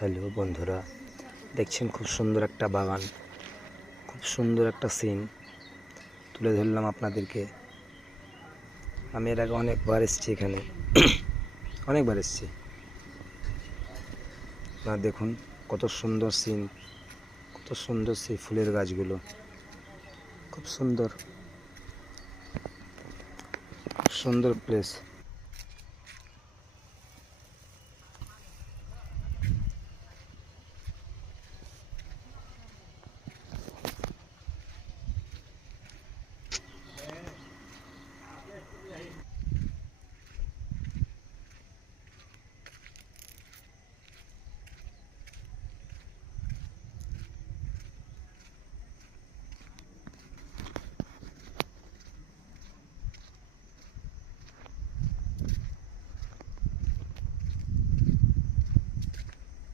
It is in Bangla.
হ্যালো বন্ধুরা, দেখছেন খুব সুন্দর একটা বাগান, খুব সুন্দর একটা সিন তুলে ধরলাম আপনাদেরকে। আমি এর আগে অনেকবার এসেছি এখানে, অনেকবার এসেছি। আপনারা দেখুন কত সুন্দর সিন, কত সুন্দর সেই ফুলের গাছগুলো, খুব সুন্দর সুন্দর প্লেস।